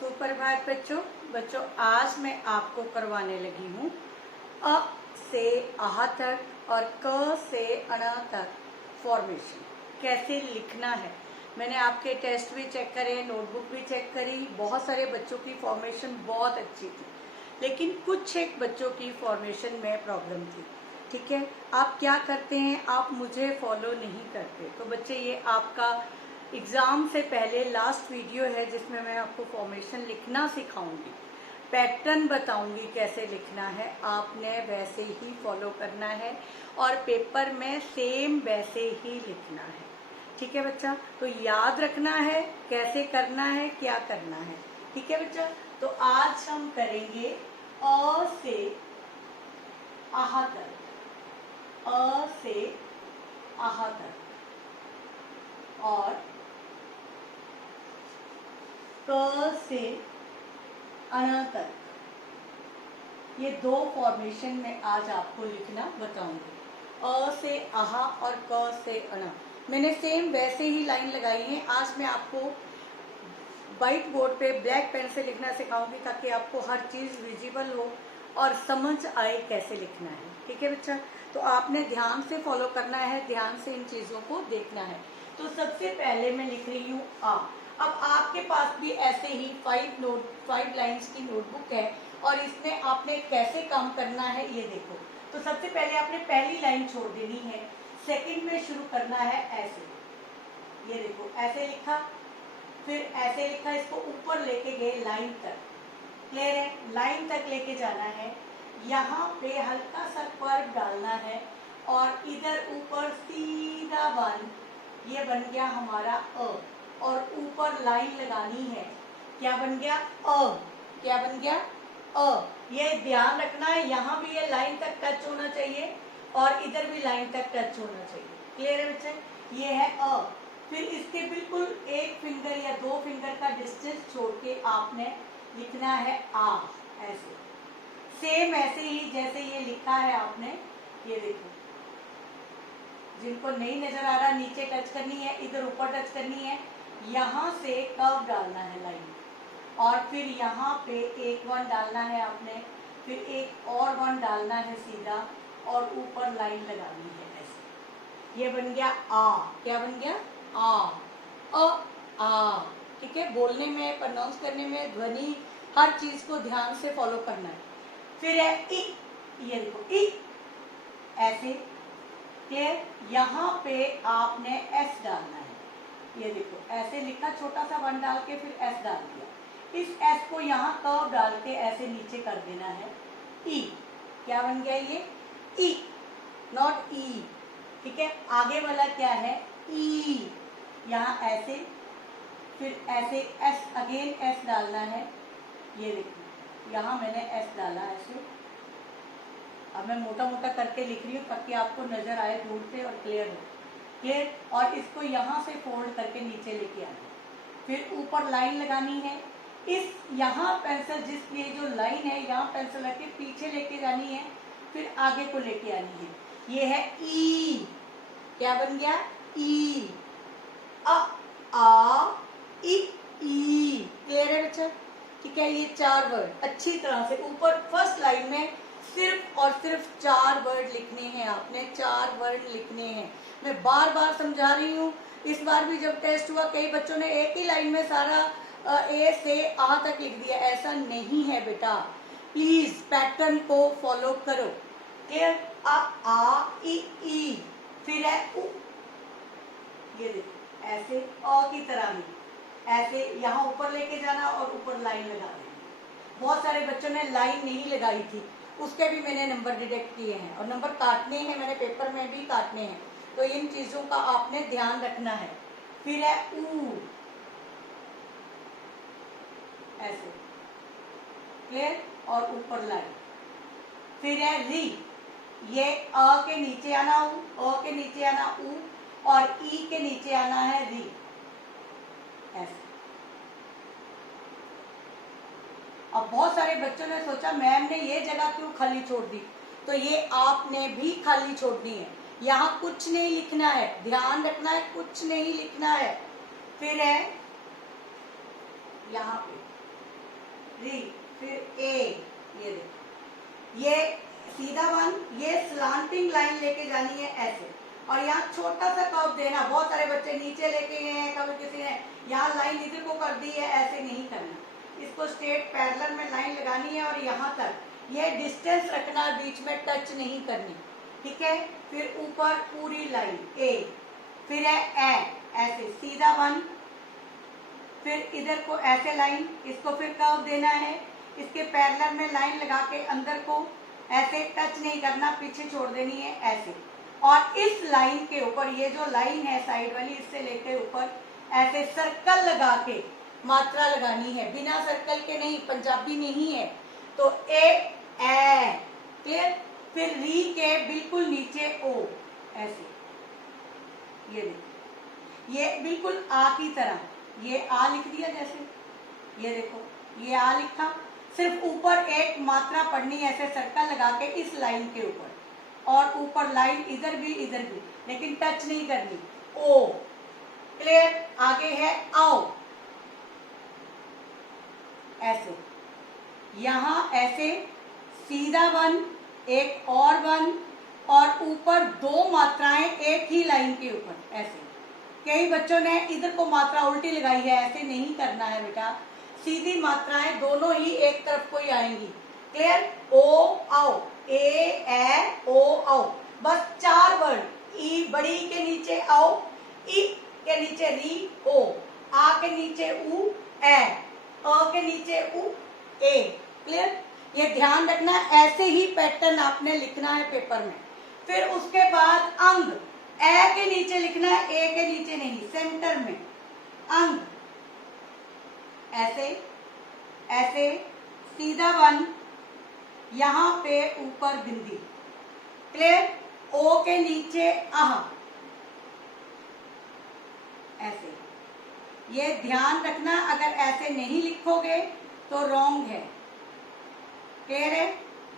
सुप्रभात बच्चों आज मैं आपको करवाने लगी हूँ अ से आह तक और क से अण तक फॉर्मेशन कैसे लिखना है। मैंने आपके टेस्ट भी चेक करे, नोटबुक भी चेक करी। बहुत सारे बच्चों की फॉर्मेशन बहुत अच्छी थी, लेकिन कुछ एक बच्चों की फॉर्मेशन में प्रॉब्लम थी। ठीक है, आप क्या करते हैं, आप मुझे फॉलो नहीं करते। तो बच्चे ये आपका एग्ज़ाम से पहले लास्ट वीडियो है जिसमें मैं आपको फॉर्मेशन लिखना सिखाऊंगी, पैटर्न बताऊंगी कैसे लिखना है। आपने वैसे ही फॉलो करना है और पेपर में सेम वैसे ही लिखना है। ठीक है बच्चा, तो याद रखना है कैसे करना है, क्या करना है। ठीक है बच्चा, तो आज हम करेंगे अ से आह तक, अ से आह तक और क से अण तक। ये दो फॉर्मेशन में आज आपको लिखना बताऊंगी। अ से आह और क से अण मैंने सेम वैसे ही लाइन लगाई है। आज मैं आपको व्हाइट बोर्ड पे ब्लैक पेन से लिखना सिखाऊंगी ताकि आपको हर चीज विजिबल हो और समझ आए कैसे लिखना है। ठीक है बच्चा, तो आपने ध्यान से फॉलो करना है, ध्यान से इन चीजों को देखना है। तो सबसे पहले मैं लिख रही हूँ आ। अब आपके पास भी ऐसे ही 5 लाइन्स की नोटबुक है और इसमें आपने कैसे काम करना है ये देखो। तो सबसे पहले आपने पहली लाइन छोड़ देनी है, सेकंड में शुरू करना है ऐसे। ये देखो ऐसे लिखा, फिर ऐसे लिखा, इसको ऊपर लेके गए लाइन तक। क्लियर है, लाइन तक लेके जाना है। यहाँ पे हल्का सा कर्व डालना है और इधर ऊपर सीधा वन, ये बन गया हमारा अ और ऊपर लाइन लगानी है। क्या बन गया अ, क्या बन गया अ। ये ध्यान रखना है, यहाँ भी ये लाइन तक टच होना चाहिए और इधर भी लाइन तक टच होना चाहिए। क्लियर है बच्चे, ये है अ। फिर इसके बिल्कुल 1 फिंगर या 2 फिंगर का डिस्टेंस छोड़ के आपने लिखना है आ, ऐसे सेम ऐसे ही जैसे ये लिखा है आपने। ये देखो, जिनको नहीं नजर आ रहा, नीचे टच करनी है, इधर ऊपर टच करनी है। यहाँ से कर्व डालना है लाइन और फिर यहाँ पे एक 1 डालना है आपने, फिर एक और 1 डालना है सीधा और ऊपर लाइन लगानी है ऐसे। ये बन गया आ। क्या बन गया आ, अ आ। ठीक है, बोलने में, प्रोनाउंस करने में, ध्वनि, हर चीज को ध्यान से फॉलो करना है। फिर है इ, ये देखो इ ऐसे। क्लियर, यहाँ पे आपने एस डालना है। ये देखो ऐसे लिखा, छोटा सा 1 डाल के फिर एस डाल दिया। इस एस को यहाँ कर्व डाल के ऐसे नीचे कर देना है ई। क्या बन गया ये ई, नॉट ई। ठीक है, आगे वाला क्या है ई। यहाँ ऐसे, फिर ऐसे एस, अगेन एस डालना है। ये देखो यहाँ मैंने एस डाला ऐसे। अब मैं मोटा मोटा करके लिख रही हूँ ताकि आपको नजर आए दूर से और क्लियर हो। क्लियर, और इसको यहाँ से फोल्ड करके नीचे लेके आना, फिर ऊपर लाइन लगानी है। इस यहाँ पेंसिल, जिस ये जो लाइन है यहाँ पेंसिल रख के पीछे लेके जानी है, फिर आगे को लेके आनी है। ये है ई। क्या बन गया ई, अ आ इ ई। क्लियर है बच्चा, ठीक है। ये 4 वर्ड अच्छी तरह से ऊपर फर्स्ट लाइन में सिर्फ और सिर्फ 4 वर्ड लिखने हैं आपने, 4 वर्ड लिखने हैं। मैं बार बार समझा रही हूँ। इस बार भी जब टेस्ट हुआ कई बच्चों ने एक ही लाइन में सारा ए से आ तक लिख दिया। ऐसा नहीं है बेटा, प्लीज पैटर्न को फॉलो करो। क्लियर, अ आ इ ई, फिर है उ। ये देखो ऐसे अ की तरह ही ऐसे यहाँ ऊपर लेके जाना और ऊपर लाइन लगा देनी। बहुत सारे बच्चों ने लाइन नहीं लगाई थी, उसके भी मैंने नंबर डिटेक्ट किए हैं और नंबर काटने हैं, मैंने पेपर में भी काटने हैं। तो इन चीजों का आपने ध्यान रखना है। फिर है ऊ, ऐसे। क्लियर, और ऊपर लाइन। फिर है री, ये अ के नीचे आना ऊ, अ के नीचे आना ऊ और ई के नीचे आना है री, ऐसे। अब बहुत सारे बच्चों ने सोचा मैम ने ये जगह क्यों खाली छोड़ दी, तो ये आपने भी खाली छोड़नी है। यहाँ कुछ नहीं लिखना है, ध्यान रखना है, कुछ नहीं लिखना है। फिर है यहाँ पे री, फिर ए, ये देखो, ये सीधा वन, ये स्लांटिंग लाइन लेके जानी है ऐसे, और यहाँ छोटा सा कर्व देना। बहुत सारे बच्चे नीचे लेके गए हैं, कभी किसी ने यहाँ लाइन इधर को कर दी है, ऐसे नहीं करना, इसको स्ट्रेट पैरेलल में लाइन लगानी है और यहाँ तक ये डिस्टेंस रखना, बीच में टच नहीं करनी, ठीक है। फिर ऊपर पूरी लाइन ए, फिर है ए, ऐसे सीधा वन, फिर इधर को ऐसे लाइन, इसको फिर कर्व देना है, इसके पैरेलल में लाइन लगा के अंदर को ऐसे टच नहीं करना, पीछे छोड़ देनी है ऐसे, और इस लाइन के ऊपर ये जो लाइन है साइड वाली, इससे लेके ऊपर ऐसे सर्कल लगा के मात्रा लगानी है, बिना सर्कल के नहीं, पंजाबी नहीं है तो ए, क्लियर। फिर री के बिल्कुल नीचे ओ, ऐसे, ये देखो, ये बिल्कुल आ की तरह, ये आ लिख दिया जैसे, ये देखो ये आ लिखा, सिर्फ ऊपर एक मात्रा पढ़नी है ऐसे सर्कल लगा के इस लाइन के ऊपर, और ऊपर लाइन इधर भी लेकिन टच नहीं करनी, ओ, क्लियर। आगे है आओ, ऐसे, यहां ऐसे सीधा वन, एक और वन, और ऊपर दो मात्राएं एक ही लाइन के ऊपर ऐसे। कई बच्चों ने इधर को मात्रा उल्टी लगाई है, ऐसे नहीं करना है बेटा, सीधी मात्राएं दोनों ही एक तरफ को ही आएंगी, क्लियर। ओ आओ, ए ओ आओ, बस 4 वर्ड, ई बड़ी के नीचे आओ, ई के नीचे री ओ, आ के नीचे उ ए, अ के नीचे उ ए, क्लियर। ये ध्यान रखना, ऐसे ही पैटर्न आपने लिखना है पेपर में। फिर उसके बाद अंग, ए के नीचे लिखना है, ए के नीचे नहीं, सेंटर में अंग, ऐसे ऐसे सीधा वन, यहां पे ऊपर बिंदी, क्लियर। ओ के नीचे आह, ऐसे, ये ध्यान रखना, अगर ऐसे नहीं लिखोगे तो रॉन्ग है, क्लियर है।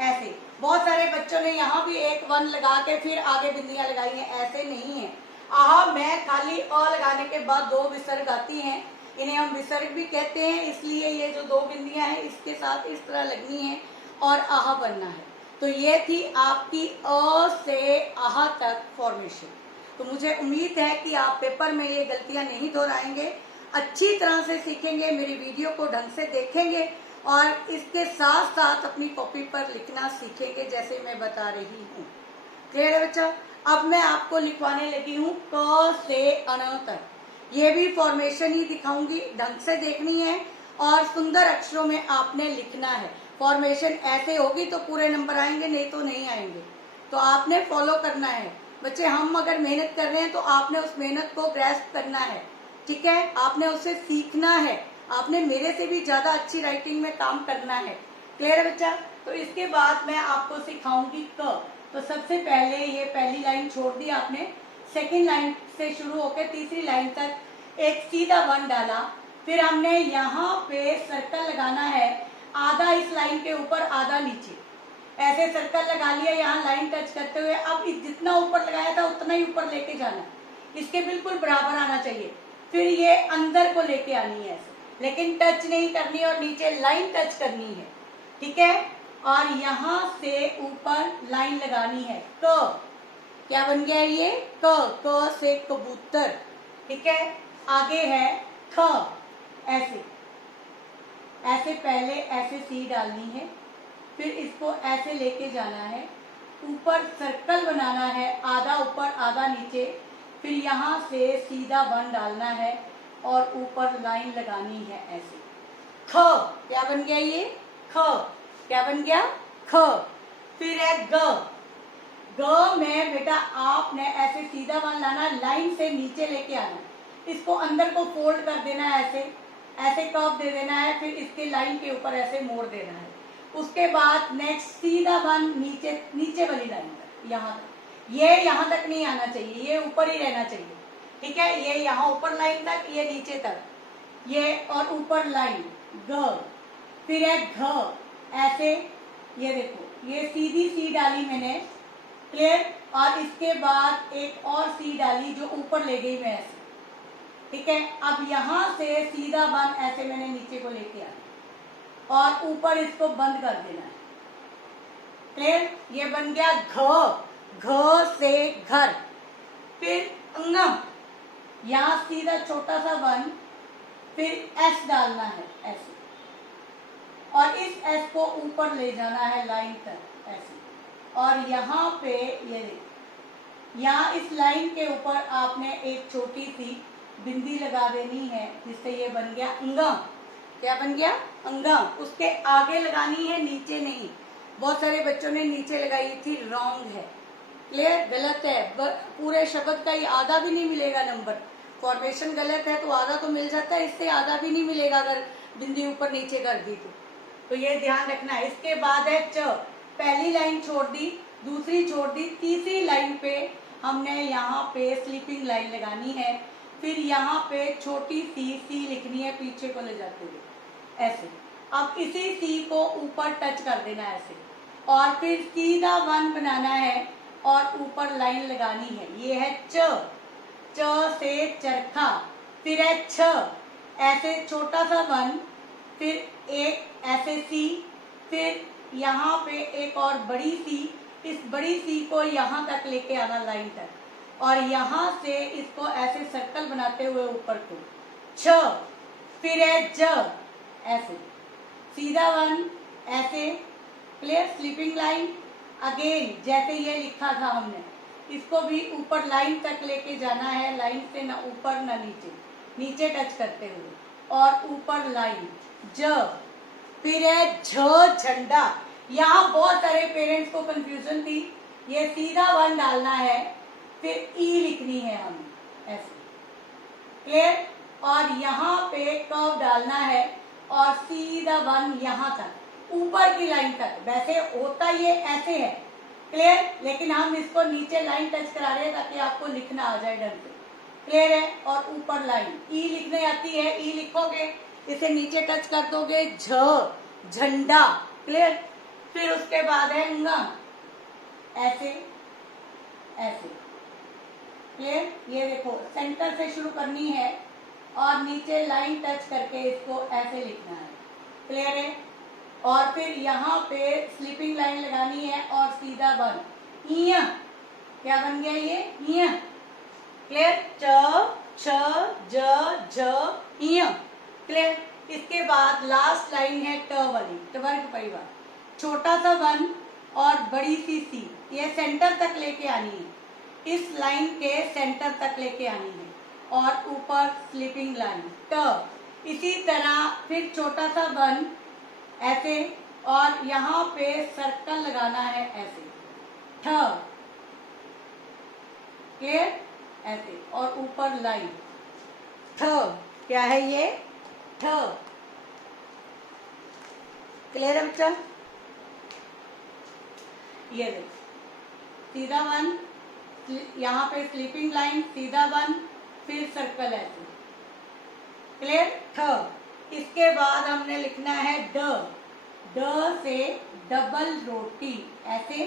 ऐसे बहुत सारे बच्चों ने यहाँ भी एक वन लगा के फिर आगे बिंदियां लगाई हैं, ऐसे नहीं है। आह में खाली अ लगाने के बाद 2 विसर्ग आती हैं, इन्हें हम विसर्ग भी कहते हैं, इसलिए ये जो 2 बिंदियां हैं इसके साथ इस तरह लगनी है और आह बनना है। तो ये थी आपकी अ से आह तक फॉर्मेशन। तो मुझे उम्मीद है कि आप पेपर में ये गलतियां नहीं दोहराएंगे, अच्छी तरह से सीखेंगे, मेरी वीडियो को ढंग से देखेंगे और इसके साथ साथ अपनी कॉपी पर लिखना सीखेंगे जैसे मैं बता रही हूँ। क्लियर है बच्चा। अब मैं आपको लिखवाने लगी हूँ क से अन तक, ये भी फॉर्मेशन ही दिखाऊंगी, ढंग से देखनी है और सुंदर अक्षरों में आपने लिखना है। फॉर्मेशन ऐसे होगी तो पूरे नंबर आएंगे, नहीं तो नहीं आएंगे, तो आपने फॉलो करना है बच्चे। हम अगर मेहनत कर रहे हैं तो आपने उस मेहनत को ग्रैस्प करना है, ठीक है, आपने उससे सीखना है, आपने मेरे से भी ज्यादा अच्छी राइटिंग में काम करना है। क्लियर है बच्चा। तो इसके बाद मैं आपको सिखाऊंगी क। तो सबसे पहले ये पहली लाइन छोड़ दी आपने, सेकंड लाइन से शुरू होकर तीसरी लाइन तक एक सीधा वन डाला, फिर हमने यहाँ पे सर्कल लगाना है, आधा इस लाइन के ऊपर आधा नीचे, ऐसे सर्कल लगा लिया यहाँ लाइन टच करते हुए। अब जितना ऊपर लगाया था उतना ही ऊपर लेके जाना, इसके बिल्कुल बराबर आना चाहिए। फिर ये अंदर को लेके आनी है ऐसे, लेकिन टच नहीं करनी और नीचे लाइन टच करनी है, ठीक है। और यहाँ से ऊपर लाइन लगानी है, क, क्या बन गया ये क से कबूतर, ठीक है। आगे है ख, ऐसे ऐसे पहले ऐसे सी डालनी है, फिर इसको ऐसे लेके जाना है, ऊपर सर्कल बनाना है, आधा ऊपर आधा नीचे, फिर यहाँ से सीधा वन डालना है और ऊपर लाइन लगानी है ऐसे। ख, क्या बन गया ये ख, क्या बन गया ख। फिर है ग, ग में बेटा आपने ऐसे सीधा वन लाना, लाइन से नीचे लेके आना, इसको अंदर को फोल्ड कर देना है, ऐसे ऐसे कर्व दे देना है, फिर इसके लाइन के ऊपर ऐसे मोड़ देना है। उसके बाद नेक्स्ट सीधा वन नीचे, नीचे वाली लाइन तक, यहाँ तक, ये यहाँ तक नहीं आना चाहिए, ये ऊपर ही रहना चाहिए, ठीक है। ये यहाँ ऊपर लाइन तक, ये नीचे तक, ये और ऊपर लाइन ग। फिर है घ, ऐसे, ये देखो ये सीधी सी डाली मैंने, क्लियर। और इसके बाद एक और सी डाली जो ऊपर ले गई मैं ऐसे, ठीक है। अब यहाँ से सीधा वन ऐसे मैंने नीचे को लेके आया, और ऊपर इसको बंद कर देना है। क्लियर? ये बन गया घ, घ से घर। फिर अंगम, यहाँ सीधा छोटा सा वन, फिर एस डालना है ऐसे, और इस एस को ऊपर ले जाना है लाइन तक ऐसे, और यहाँ पे ये देखिए, यहाँ इस लाइन के ऊपर आपने एक छोटी सी बिंदी लगा देनी है, जिससे ये बन गया अंगम। क्या बन गया? अंगम। उसके आगे लगानी है, नीचे नहीं। बहुत सारे बच्चों ने नीचे लगाई थी, रॉन्ग है। क्लियर? गलत है। पूरे शब्द का ही आधा भी नहीं मिलेगा नंबर। फॉर्मेशन गलत है तो आधा तो मिल जाता है, इससे आधा भी नहीं मिलेगा अगर बिंदी ऊपर नीचे कर दी तो ये ध्यान रखना है। इसके बाद है च, पहली लाइन छोड़ दी, दूसरी छोड़ दी, तीसरी लाइन पे हमने यहाँ पे स्लीपिंग लाइन लगानी है। फिर यहाँ पे छोटी सी लिखनी है पीछे को ले जाते हुए ऐसे। अब इसी सी को ऊपर टच कर देना है ऐसे, और फिर सीधा वन बनाना है और ऊपर लाइन लगानी है। ये है च, च से चरखा। फिर है छ, ऐसे छोटा सा वन, फिर एक ऐसे सी, फिर यहाँ पे एक और बड़ी सी, इस बड़ी सी को यहाँ तक लेके आना लाइन तक, और यहाँ से इसको ऐसे सर्कल बनाते हुए ऊपर को छ। फिर है ज, ऐसे सीधा वन ऐसे। क्लियर? स्लीपिंग लाइन अगेन, जैसे ये लिखा था हमने, इसको भी ऊपर लाइन तक लेके जाना है, लाइन से ना ऊपर ना नीचे, नीचे टच करते हुए, और ऊपर लाइन ज। फिर है झ, झंडा। यहाँ बहुत सारे पेरेंट्स को कंफ्यूजन थी, ये सीधा वन डालना है, फिर ई लिखनी है हमें ऐसे। क्लियर? और यहाँ पे कर्व डालना है और सीधा वन यहाँ तक, ऊपर की लाइन तक। वैसे होता ये ऐसे है, क्लियर, लेकिन हम इसको नीचे लाइन टच करा रहे हैं ताकि आपको लिखना आ जाए ढंग से। क्लियर है? और ऊपर लाइन ई लिखने आती है, ई लिखोगे, इसे नीचे टच कर दोगे, झ, झंडा। क्लियर? फिर उसके बाद है अंगम, ऐसे ऐसे। क्लियर? ये देखो, सेंटर से शुरू करनी है और नीचे लाइन टच करके इसको ऐसे लिखना है। क्लियर है? और फिर यहाँ पे स्लीपिंग लाइन लगानी है और सीधा वन, इया। क्या बन गया ये? इया। क्लियर? च, छ, ज, झ, इया। क्लियर? इसके बाद लास्ट लाइन है ट वाली, टवर्ग परिवार। छोटा सा वन और बड़ी सी, ये सेंटर तक लेके आनी है, इस लाइन के सेंटर तक लेके आनी है, और ऊपर स्लीपिंग लाइन ट। इसी तरह फिर छोटा सा वन ऐसे, और यहाँ पे सर्कल लगाना है ऐसे, ठ। क्लियर? ऐसे, और ऊपर लाइन ठ। क्या है ये? ठ। क्लियर है बच्चा? ये देखो, सीधा वन, यहाँ पे स्लीपिंग लाइन, सीधा वन, फिर सर्कल ऐसे। क्लियर? ठ। इसके बाद हमने लिखना है ड, ड से डबल रोटी, ऐसे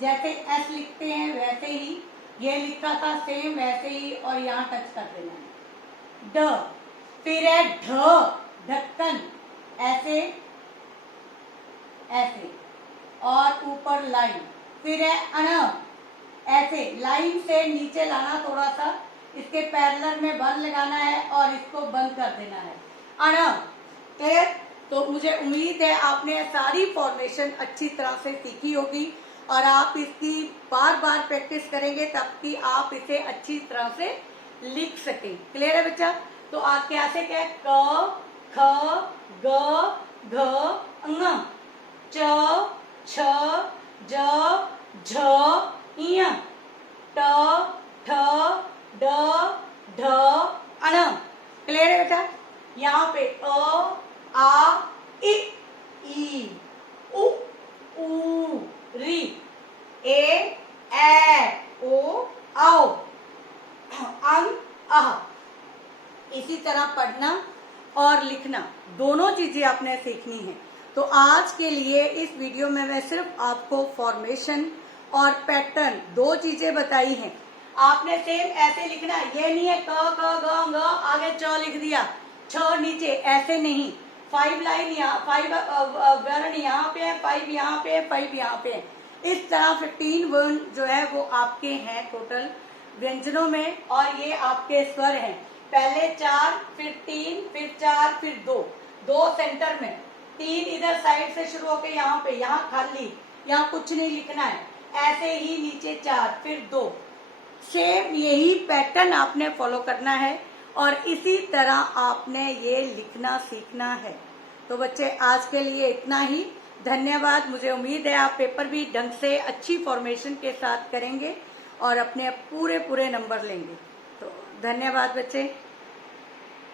जैसे एस लिखते हैं वैसे ही ये लिखा था, सेम वैसे ही, और यहाँ टच कर देना है ड। फिर है ढ, ढक्कन, ऐसे ऐसे, और ऊपर लाइन। फिर है अण, ऐसे लाइन से नीचे लाना, थोड़ा सा इसके पैरेलल में बंद लगाना है और इसको बंद कर देना है, अण। क्लियर? तो मुझे उम्मीद है आपने सारी फॉर्मेशन अच्छी तरह से सीखी होगी, और आप इसकी बार बार प्रैक्टिस करेंगे ताकि आप इसे अच्छी तरह से लिख सकें। क्लियर है बच्चा? तो आप कैसे क्या? क, ख, ग, घ, अंग, च, छ, ज, झ, इय, ट, ठ, ड, ढ, अण। क्लियर है बेटा? यहाँ पे अ, आ, इ, ई, उ, ऊ, री, ए, ओ, औ, अंग, अह। इसी तरह पढ़ना और लिखना दोनों चीजें आपने सीखनी है। तो आज के लिए इस वीडियो में मैं सिर्फ आपको फॉर्मेशन और पैटर्न दो चीजें बताई हैं। आपने सेम ऐसे लिखना, ये नहीं है क, ग, घ, आगे च लिख दिया, छ नीचे, ऐसे नहीं। 5 लाइन यहाँ, 5 वर्ण यहाँ पे है, 5 यहाँ पे है, 5 यहाँ पे है। इस तरह 15 वर्ण जो है वो आपके हैं टोटल व्यंजनों में, और ये आपके स्वर हैं। पहले 4, फिर 3, फिर 4, फिर 2, 2 सेंटर में, 3 इधर साइड से शुरू होकर यहाँ पे, यहाँ खाली, यहाँ कुछ नहीं लिखना है। ऐसे ही नीचे 4, फिर 2, सेम यही पैटर्न आपने फॉलो करना है और इसी तरह आपने ये लिखना सीखना है। तो बच्चे आज के लिए इतना ही। धन्यवाद। मुझे उम्मीद है आप पेपर भी ढंग से अच्छी फॉर्मेशन के साथ करेंगे और अपने पूरे नंबर लेंगे। तो धन्यवाद बच्चे।